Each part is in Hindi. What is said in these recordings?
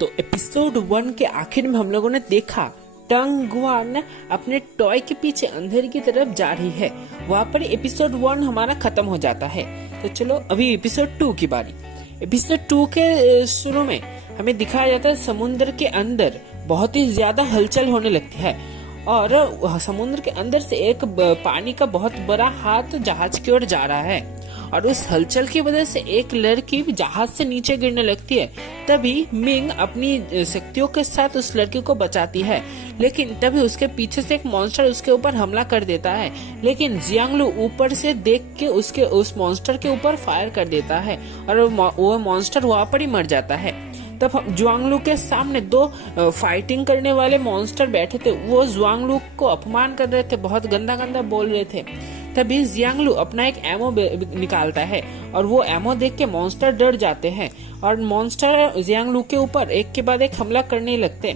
तो एपिसोड 1 के आखिर में हम लोगों ने देखा टंग गुआन अपने टॉय के पीछे अंधेरे की तरफ जा रही है। वहाँ पर एपिसोड 1 हमारा खत्म हो जाता है। तो चलो अभी एपिसोड 2 की बारी। एपिसोड 2 के शुरू में हमें दिखाया जाता है समुद्र के अंदर बहुत ही ज्यादा हलचल होने लगती है और समुद्र के अंदर से एक पानी का बहुत बड़ा हाथ जहाज की ओर जा रहा है और उस हलचल की वजह से एक लड़की जहाज से नीचे गिरने लगती है। तभी मिंग अपनी शक्तियों के साथ उस लड़की को बचाती है, लेकिन तभी उसके पीछे से एक मॉन्स्टर उसके ऊपर हमला कर देता है। लेकिन जियांगलू ऊपर से देख के उस मॉन्स्टर के ऊपर फायर कर देता है और वो मॉन्स्टर वहाँ पर ही मर जाता है। तब जुआंगलू के सामने दो फाइटिंग करने वाले मॉन्स्टर बैठे थे। वो जुआंगलू को अपमान कर रहे थे, बहुत गंदा गंदा बोल रहे थे। तभी जियांगलू अपना एक एमो निकालता है और वो एमो देख के मॉन्स्टर डर जाते हैं और मॉन्स्टर जियांगलू के ऊपर एक के बाद एक हमला करने लगते।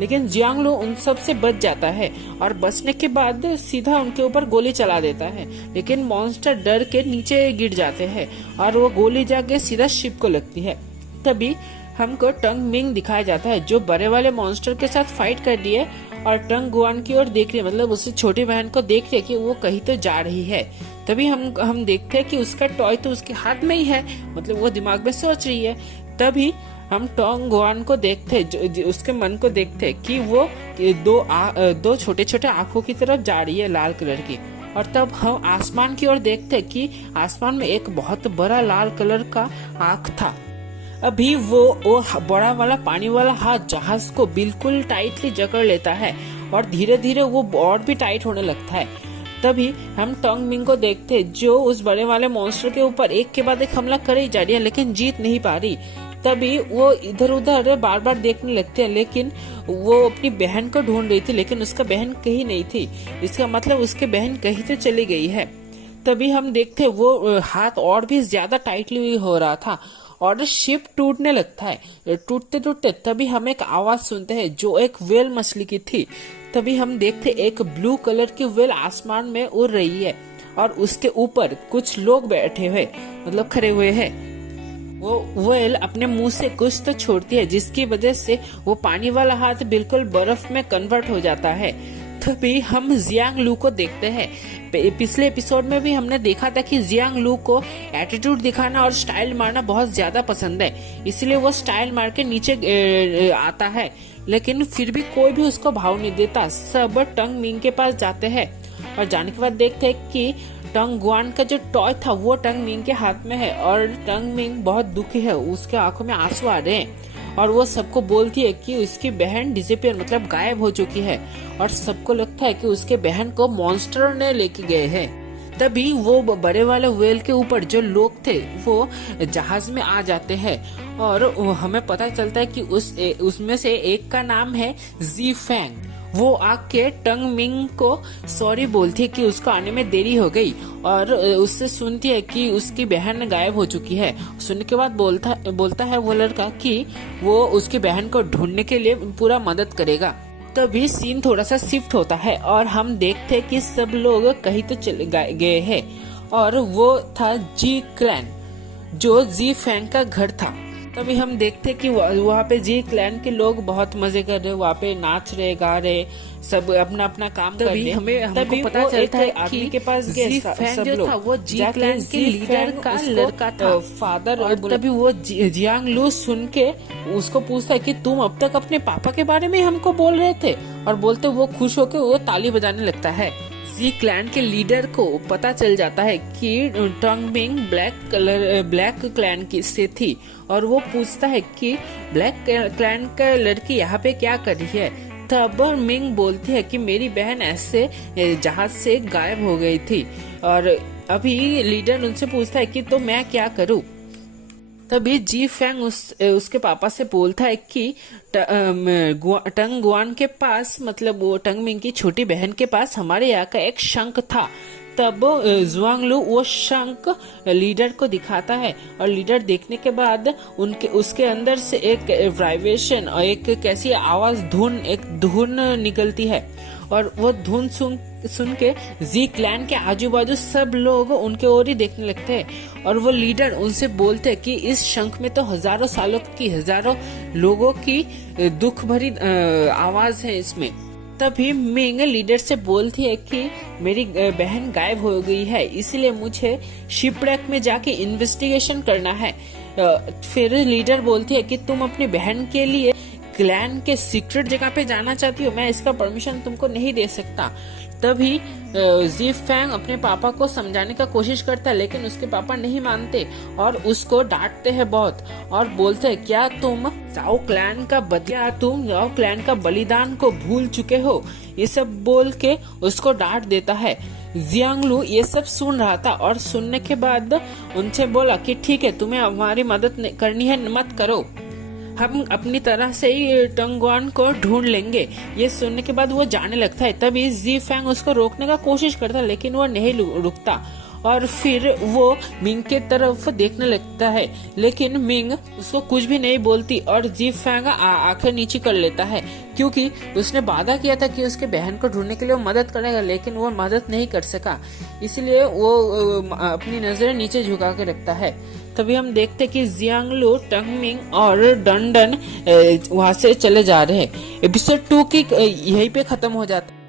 लेकिन जियांगलू उन सब से बच जाता है और बचने के बाद सीधा उनके ऊपर गोली चला देता है। लेकिन मॉन्स्टर डर के नीचे गिर जाते हैं और वो गोली जाके सीधा शिप को लगती है। तभी हमको टंग मिंग दिखाया जाता है जो बड़े वाले मॉन्स्टर के साथ फाइट कर रही है और टंग गुआन की ओर देख रही है, मतलब उसकी छोटी बहन को देख रही है कि वो कहीं तो जा रही है। तभी हम देखते हैं कि उसका टॉय तो उसके हाथ में ही है, मतलब वो दिमाग में सोच रही है। तभी हम टंग गुआन को देखते हैं, उसके मन को देखते हैं कि वो दो छोटे छोटे आंखों की तरफ जा रही है लाल कलर की। और तब हम आसमान की ओर देखते हैं कि आसमान में एक बहुत बड़ा लाल कलर का आंख था। अभी वो बड़ा वाला पानी वाला हाथ जहाज को बिल्कुल टाइटली जकड़ लेता है और धीरे धीरे वो और भी टाइट होने लगता है। तभी हम टंग मिंग को देखते हैं जो उस बड़े वाले मॉन्स्टर के ऊपर एक के बाद एक हमला करे जा रही है, लेकिन जीत नहीं पा रही। तभी वो इधर उधर बार बार देखने लगते हैं, लेकिन वो अपनी बहन को ढूंढ रही थी, लेकिन उसका बहन कहीं नहीं थी। इसका मतलब उसके बहन कहीं तो चली गई है। तभी हम देखते हैं वो हाथ और भी ज्यादा टाइटली हो रहा था और शिप टूटने लगता है। टूटते टूटते तभी हम एक आवाज सुनते हैं जो एक व्हेल मछली की थी। तभी हम देखते एक ब्लू कलर की व्हेल आसमान में उड़ रही है और उसके ऊपर कुछ लोग बैठे हुए, मतलब खड़े हुए हैं। वो व्हेल अपने मुंह से कुछ तो छोड़ती है जिसकी वजह से वो पानी वाला हाथ बिल्कुल बर्फ में कन्वर्ट हो जाता है। तभी हम जियांगलू को देखते हैं। पिछले एपिसोड में भी हमने देखा था कि जियांगलू को एटीट्यूड दिखाना और स्टाइल मारना बहुत ज्यादा पसंद है, इसलिए वो स्टाइल मार के नीचे आता है। लेकिन फिर भी कोई भी उसको भाव नहीं देता। सब टंग मिंग के पास जाते हैं और जाने के बाद देखते हैं कि टंग गुआन का जो टॉय था वो टंग मिंग के हाथ में है और टंग मिंग बहुत दुखी है, उसके आंखों में आंसू आ रहे हैं और वो सबको बोलती है कि उसकी बहन डिसअपीयर मतलब गायब हो चुकी है और सबको लगता है कि उसके बहन को मॉन्स्टर ने लेके गए हैं। तभी वो बड़े वाले व्हेल के ऊपर जो लोग थे वो जहाज में आ जाते हैं और हमें पता चलता है कि उसमें से एक का नाम है जी फैंग। वो आके टंग मिंग को सॉरी बोलती है कि उसको आने में देरी हो गई और उससे सुनती है कि उसकी बहन गायब हो चुकी है। सुनने के बाद बोलता है वो लड़का कि वो उसकी बहन को ढूंढने के लिए पूरा मदद करेगा। तभी सीन थोड़ा सा शिफ्ट होता है और हम देखते हैं कि सब लोग कहीं तो चले गए हैं और वो था जी क्लैन जो जी फैंग का घर था। तभी हम देखते कि वहाँ पे जी क्लैन के लोग बहुत मजे कर रहे, वहाँ पे नाच रहे गा रहे, सब अपना अपना काम कर रहे। हमको पता चलता है आदमी के पास गए सब लोग, वो जी क्लैन के लीडर का लड़का था फादर। और तभी वो जियांगलू सुन के उसको पूछता है कि तुम अब तक अपने पापा के बारे में हमको बोल रहे थे, और बोलते वो खुश होकर वो ताली बजाने लगता है। जी क्लैन के लीडर को पता चल जाता है कि टंग मिंग ब्लैक क्लैन की से थी और वो पूछता है कि ब्लैक क्लैन का लड़की यहाँ पे क्या कर रही है। तब मिंग बोलती है कि मेरी बहन ऐसे जहाज से गायब हो गई थी और अभी लीडर उनसे पूछता है कि तो मैं क्या करूँ। तभी जी फैंग उसके पापा से बोलता है कि टंग गुआन के पास, मतलब वो टंग मिंग की छोटी बहन के पास हमारे यहाँ का एक शंख था। तब जुआंगलू वो शंख लीडर को दिखाता है और लीडर देखने के बाद उसके अंदर से एक वाइब्रेशन और एक कैसी आवाज एक धुन निकलती है और वो धुन सुन के जी क्लैन के आजू बाजू सब लोग उनके ओर ही देखने लगते हैं और वो लीडर उनसे बोलते हैं कि इस शंख में तो हजारों सालों की, हजारों लोगों की दुख भरी आवाज है इसमें। तभी मिंग लीडर से बोलती है कि मेरी बहन गायब हो गई है, इसलिए मुझे शिपरेक में जाके इन्वेस्टिगेशन करना है। फिर लीडर बोलती है कि तुम अपनी बहन के लिए क्लैन के सीक्रेट जगह पे जाना चाहती हो, मैं इसका परमिशन तुमको नहीं दे सकता। तभी जी फैंग अपने पापा को समझाने का कोशिश करता है, लेकिन उसके पापा नहीं मानते और उसको डांटते हैं बहुत और बोलते हैं क्या तुम जाओ क्लैन का बलिदान को भूल चुके हो, ये सब बोल के उसको डांट देता है। जियांगलू ये सब सुन रहा था और सुनने के बाद उनसे बोला कि ठीक है, तुम्हें हमारी मदद करनी है मत करो, हम अपनी तरह से ही टंगवान को ढूंढ लेंगे। ये सुनने के बाद वो जाने लगता है। तभी जी फैंग उसको रोकने का कोशिश करता है, लेकिन वो नहीं रुकता और फिर वो मिंग के तरफ देखने लगता है, लेकिन मिंग उसको कुछ भी नहीं बोलती और जी फैंग आंखें नीचे कर लेता है, क्योंकि उसने वादा किया था कि उसके बहन को ढूंढने के लिए वो मदद करेगा, लेकिन वो मदद नहीं कर सका, इसलिए वो अपनी नजरें नीचे झुका के रखता है। तभी हम देखते कि जियांगलू, टंगमिंग और डंडन वहां से चले जा रहे हैं। एपिसोड 2 की यहीं पे खत्म हो जाता है।